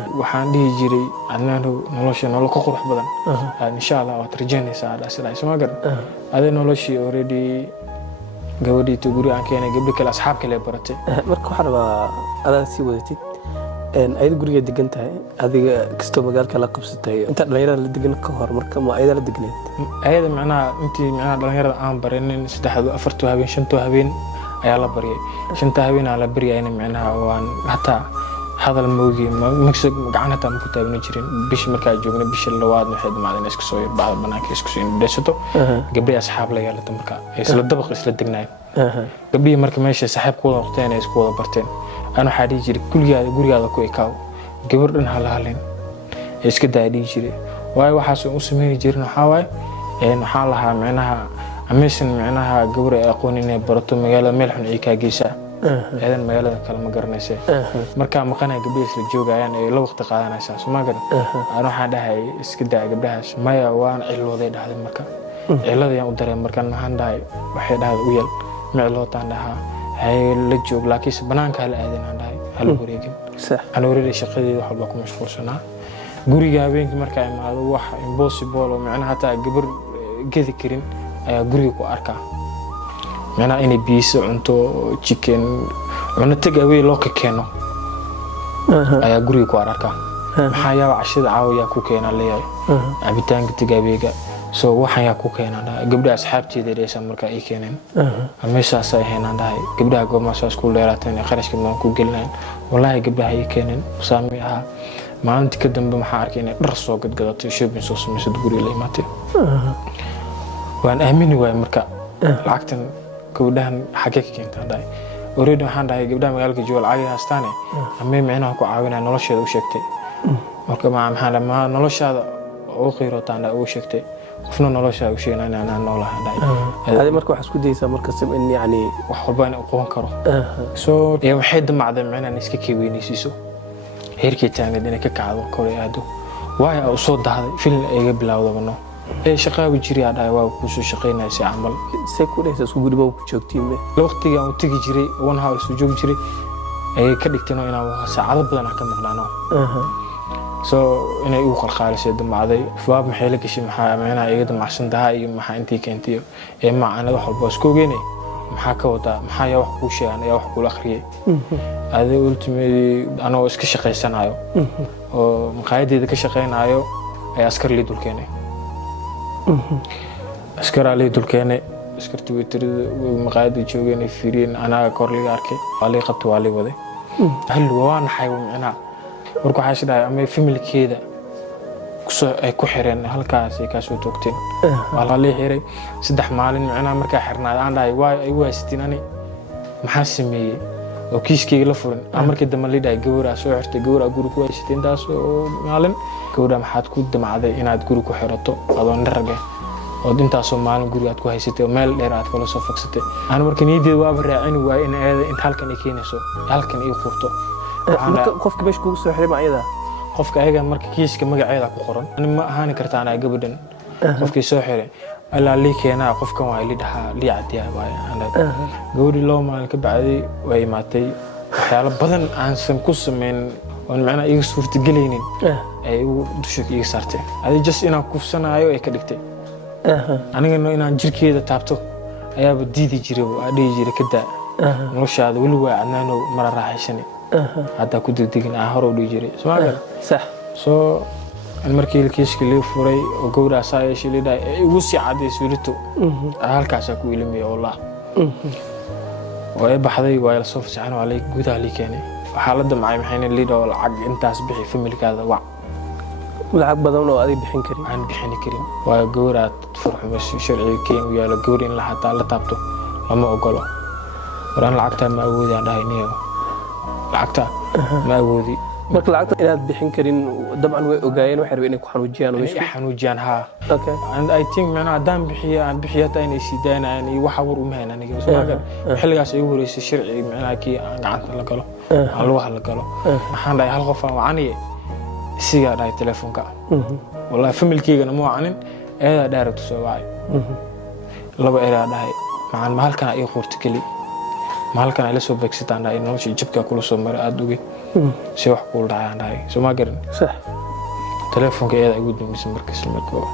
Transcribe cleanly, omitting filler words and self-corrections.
waxaan dhihi jiray adnaanu nolosha nolol ka qurux badan insha Allah waad rajaynaysaa aad isla garan adee noloshii already gabadhii guri aan keenay gabdho kale asxaab kale baratay marka waxa rabaa aad si wadatid ayada guriga degan tahay adiga kastoo magaalka la qabsatay inta dhalinyarada la degan ka hor marka ma ayada la degneed ayada macnaha intii macnaha dhalinyarada aan barinin 3 4 habeen 5 habeen ayaa la bariyay 5 habeen aan la bariyayna macnaha waan hataa هذا الموجي مكسب قعنا تام كتاب نجرين بيش مركز جوجنا بيش اللواد نحد معنا ناس كسوي بعض بناك كسوي بدشته قبل أصحاب لي قالت مركز يسلا الدبق يسلا الدقناي قبل مركز ماشي صاحب كولا وقتين يس كولا برتين أنا حادي جري كل جال كوي كاو قبل إن هالين يس كده حادي جري واي وحاسو مسلمين جرين حواي إن حالها معناها أميسن معناها قبل أقول إني برتو مجال ملح نعيكا جيسا هذا magaalada kala ma garanaysa marka maqanay gabdhiis la joogayaan ay la waqti qaadanaysaa suma garan aan waxa dhahay iska daa gabdhahaas maya waan cilooday dhahday marka ciladayaan u dareemay markan waxaan dhahay waxay dhahday u yeel miclootaan dhaha hay la joog laakiin banaanka la aadan dhahay hal wareegin sax aan wareegay shaqadeeda wax walba ku mashquulsanaa guriga habeenkii marka ay maado wax impossible oo macnaha taa gabar gedi karin ayaa guriga ku arkaa أنا إني بيس عنتو chicken أنا تجاوي لوك كينو أيا غوري كواركا محيا وعشرة عاوية كوكينا اللي هي عبيتان تجاويجا so وحيا كوكينا ده قبل أصحابتي دريس أمريكا إيكينين أميسا سايهنا ده قبل أقوم أساس كل ليراتين خارج كمان كوكيلين والله قبل هاي كينين ساميها ما أنت كدم بمحاركين رصوا قد قدرت شوف من صوص مسد غوري اللي ماتي وأنا أمين وأمريكا لعكتن gabdhahan xagee ka keentaa dhaay already waxaan dhahay gabdhaha magaalada jooga lacag haystaan ama micnaha ku caawinaa nolosheeda u sheegtay marka maxaa noloshaada oo qiirotaan u sheegtay qofna noloshaada u sheegna inaan noolahay dhaay hadi marka wax isku daysaa marka sim in yani wax walba in qoon karo so waxay damacday micnaha iska keeweynaysiiso heerkii taanad inay ka kacdo kore aado waay oo soo dahday film ayga bilowdabano shaqaabi jiray aad waa ku soo shaqeynaysa amal sekundees isku gudbo ku joogtiime waqtiga aan tagi jiray one hour soo joog jiray ay ka dhigtano inaan saacado badan ka maqnaano so inay u qalqaalisay damacday faab maxay la gashay maxaa meena iga damacsan tahay iyo maxaa intii keentay ee macana wax walba isku ogeynay maxaa ka wada maxaa yaa wax ku sheegan yaa wax ku akhriyay aad ultimately anoo iska shaqeysanayo oo maqaayadeeda ka shaqeynayo ay askar li dulkeenay askar ali dulkeene askartu witirada maqaayada joogeen fiireen anaga korliga arkay wali qabto wali waday hal waan xayawaan markuu waxa shidhay ama familkeeda ay ku xireen halkaas ay ka soo toogteen wala la xiray 3 maalin macna marka xirnaad aan dhahay way ay waastiin ani maxaa sameeyay oo kiiskeyga la furan markii dambe la dhahay gawra soo xirtay gawra guri ku waastiin taas oo maalin gawra maxaad ku damacday inaad guri ku xirato adoon dharga oo intaas oo maalin guri aad ku haysatay meel dheer aad kala soo fogsatay aan markii niideed waa raacin waay in aad inta halkan ay keenayso halkan ay qurto qofka meesh kugu soo xiray ma ayada qofka ayaga marka kiiska magaceeda ku qoran ani ma ahaan kartaa ana gabadhan qofkii soo xiray alla li keenaa qofkan waa li dhaha li cadiya waay ana gawri loo maalin ka bacday way maatay waxyaalo badan aan san ku sameyn oo macna iga suurta galeynin ay u dushid iga saartay adi just inaan kufsanaayo ay ka dhigtay anigana inaan jirkeeda taabto ayaaba diidi jiray oo adii jiray kada noloshaada wali waa adnaano mara raaxaysanay hadda ku degdegin hore u dhigi jiray Soomaaliya sax soo an markii kiiska la furay oo gowra saayay shilida ugu si cadeys wirito halkaas ku ilmay wallah way baxday way la soo fasaxan walay gudaha li keenay waxa la damcay maxayna liido lacag intaas bixi familkaada waa lacag badan oo aad bixin karin aan bixin karin waa gowraad furxumo sharci keen u yaalo gowr in la hataa la taabto lama ogolo waran lacagta ma awoodi aan dhahaynay lacagta ma awoodi marka lacagta inaad bixin karin dabcan way ogaayeen waxay rabeen inay ku xanuujiyaan oo meesha xanuujiyaan ha okay and I think macna hadaan bixiyo taa inay sidaanayaan iyo waxa war u mahan aniga Soomaaliya xilligaas ay horeysay sharci macna kii aan gacanta la galo aan loo la galo waxaan dhahay hal qof aan wacaniye siga dhahay telefoonka wallahi familkeygana ma wacanin eeda direct soo wacay laba eeda dhahay maxaan halkan ay qorto kali halkan ay la soo beegsataan ay nolosha jibka kula soo maray aad ugu si wax kuu dhacayaan dhahay soo ma garan صح telefoonka iyada igu dambeysay markaas markoo